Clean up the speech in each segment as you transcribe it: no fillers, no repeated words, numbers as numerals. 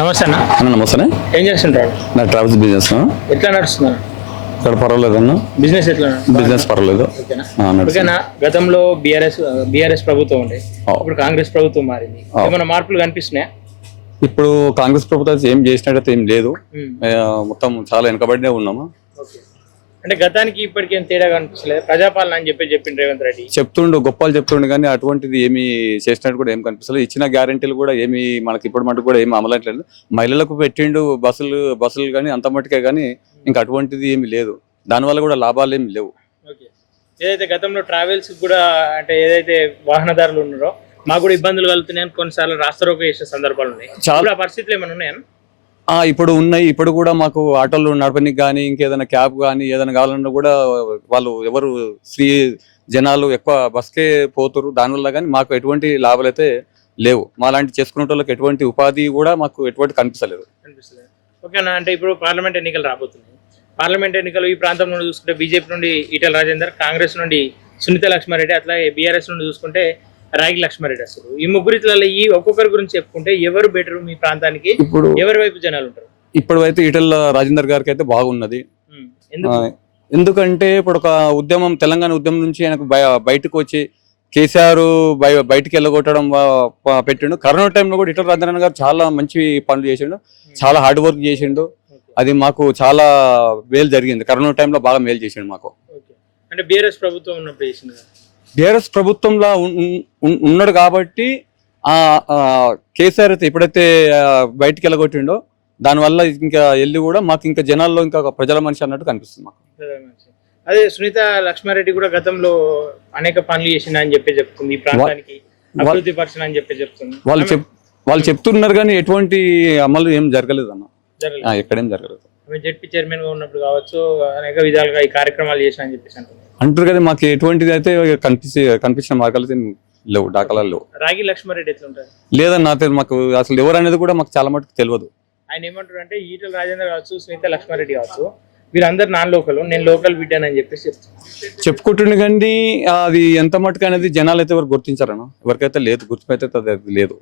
నమస్తే అన్న. నమస్తే. ఏం చేస్తుంటారు? నా ట్రావెల్స్ బిజినెస్ ఎట్లా నడుస్తున్నారు? ఇక్కడ పర్వాలేదు అన్న. బిజినెస్ ఎట్లా బిజినెస్ పర్వాలేదు. ఓకేనా. గతంలో బీఆర్ఎస్ ప్రభుత్వం ఉండే, ఇప్పుడు కాంగ్రెస్ ప్రభుత్వం మారింది. ఏమైనా మార్పులు కనిపిస్తున్నాయా? ఇప్పుడు కాంగ్రెస్ ప్రభుత్వం ఏం చేసినట్టయితే ఏం లేదు. మొత్తం చాలా వెనకబడినే ఉన్నాము. అంటే గతానికి ఇప్పటికి ఏం తేడా కనిపించలేదు. ప్రజాపాలన అని చెప్పిండు రేవంత్ రెడ్డి. చెప్తుండు, గొప్పలు చెప్తుండు, కానీ అటువంటిది ఏమి చేసినట్టు కూడా ఏం కనిపిస్తలేదు. ఇచ్చిన గ్యారెంటీలు కూడా ఏమి మనకి ఇప్పుడు మటుకు కూడా ఏమి అమలట్లేదు. మహిళలకు పెట్టిండు బస్సులు కానీ అంత మటుకే, కానీ ఇంకా అటువంటిది ఏమి లేదు. దానివల్ల కూడా లాభాలు ఏమి లేవు. ఏదైతే గతంలో ట్రావెల్స్ కూడా అంటే ఏదైతే వాహనదారులు ఉన్నారో మాకు కూడా ఇబ్బందులు కలుగుతున్నాయని కొన్నిసార్లు రాస్తారోకో చేసే సందర్భాలు ఉన్నాయి. చాలా పరిస్థితులు ఏమైనా ఉన్నాయా? ఇప్పుడు ఉన్నాయి. ఇప్పుడు కూడా మాకు ఆటోలు నడపనికి కానీ ఇంకేదైనా క్యాబ్ కానీ ఏదైనా కావాలన్నా కూడా వాళ్ళు ఎవరు ఫ్రీ జనాలు ఎక్కువ బస్కే పోతురు. దానివల్ల కానీ మాకు ఎటువంటి లాభాలు అయితే లేవు. మా లాంటి చేసుకునే వాళ్ళకి ఎటువంటి ఉపాధి కూడా మాకు ఎటువంటి కనిపిస్తలేదు. ఓకేనా. అంటే ఇప్పుడు పార్లమెంట్ ఎన్నికలు రాబోతున్నాయి. పార్లమెంట్ ఎన్నికలు ఈ ప్రాంతం నుండి చూసుకుంటే బీజేపీ నుండి ఈటెల రాజేందర్, కాంగ్రెస్ నుండి సునీత లక్ష్మారెడ్డి, అట్లాగే బీఆర్ఎస్ నుండి చూసుకుంటే రాగి లక్ష్మారెడ్డి. అసలు ఈ ముగ్గురిట్లలో ఈ ఒక్కొక్కరి గురించి చెప్పుకుంటే ఎవరు బెటర్ మీ ప్రాంతానికి? ఇప్పుడు ఎవరి వైపు జనాలు ఉంటారు? ఇప్పుడు అయితే ఈటెల రాజేందర్ గారికి అయితే బాగున్నది. ఎందుకంటే ఇప్పుడు ఒక ఉద్యమం, తెలంగాణ ఉద్యమం నుంచి ఆయనకు బయటకు వచ్చి కేసీఆర్ బయటికి వెళ్ళగొట్టడం పెట్టిండు. కరోనా టైంలో కూడా ఈటెల రాజేందర్ గారు చాలా మంచి పనులు చేసిండు, చాలా హార్డ్ వర్క్ చేసిండు. అది మాకు చాలా మేలు జరిగింది. కరోనా టైంలో బాగా మేలు చేసిండు మాకు. అంటే బీఆర్ఎస్ ప్రభుత్వం ఉన్నప్పుడు చేసిండు. బీఆర్ఎస్ ప్రభుత్వంలో ఉన్నాడు కాబట్టి కేసీఆర్ అయితే ఎప్పుడైతే బయటికి వెళ్ళగొట్టిండో దానివల్ల ఇంకా వెళ్ళి కూడా మాకు ఇంకా జనాల్లో ఇంకా ప్రజల మనిషి అన్నట్టు కనిపిస్తుంది మాకు. అదే సునీత లక్ష్మారెడ్డి కూడా గతంలో అనేక పనులు చేసింది అని చెప్తుంది. ఈ ప్రాంతానికి అభివృద్ధి పరిచిన అని చెప్తుంది. వాళ్ళు చెప్తున్నారు కానీ ఎటువంటి అమలు ఏం జరగలేదు అన్న. ఎక్కడేం జరగలేదు. జెడ్పీ చైర్మన్ గా ఉన్నప్పుడు కావచ్చు అనేక విధాలుగా ఈ కార్యక్రమాలు చేసిన అని చెప్పేసి అంటారు కదా. మాకు ఎటువంటిది అయితే కనిపించిన మార్గాలు లేవు, దాఖలాలు లేవు. రాగి లక్ష్మారెడ్డి ఎట్లుంటారు? లేదన్న, మాకు అసలు ఎవరు అనేది కూడా మాకు చాలా మటుకు తెలియదు. ఆయన ఏమంటారు అంటే ఈటెల రాజేందర్ కావచ్చు, సునీత లక్ష్మారెడ్డి కావచ్చు, వీళ్ళందరూ నాన్ లోకల్, నేను లోకల్ బిడ్డానని చెప్పేసి చెప్పుకుంటుండే. కానీ అది ఎంత మటుకు అనేది జనాలు అయితే ఎవరు గుర్తించారన్న, ఎవరికైతే లేదు, గుర్తుపైతే లేదు.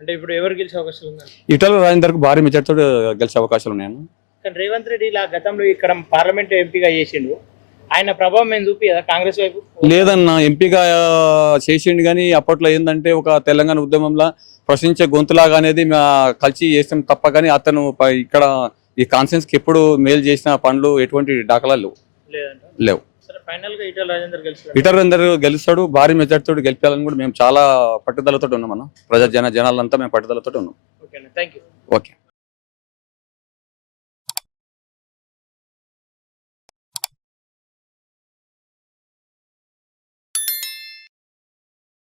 అంటే ఇప్పుడు ఎవరు గెలిచే అవకాశం ఉంది? ఈటెల రాజేందర్ భారీ మెజార్టీతో గెలిచే అవకాశాలు ఉన్నాయన్న. కానీ రేవంత్ రెడ్డి ఇలా గతంలో ఇక్కడ పార్లమెంట్ ఎంపీగా చేసిండు, ఆయన ప్రభావం మేము చూపి కదా కాంగ్రెస్ వైపు? లేదన్న, ఎంపీగా చేసిండు కానీ అప్పట్లో ఏంటంటే ఒక తెలంగాణ ఉద్యమంలో ప్రశ్నించే గొంతులాగా అనేది కలిసి చేస్తాం తప్ప, కానీ అతను ఇక్కడ ఈ కాన్ఫరెన్స్ కి ఎప్పుడు మేలు చేసిన పనులు ఎటువంటి దాఖలాలు లేవు. ఈటెల రాజేందర్ గెలుస్తాడు, భారీ మెజార్టీతో గెలిపాలని కూడా మేము చాలా పట్టుదలతో ఉన్నాం అన్న. జనాలంతా మేము పట్టుదలతో ఉన్నాం. ఓకే.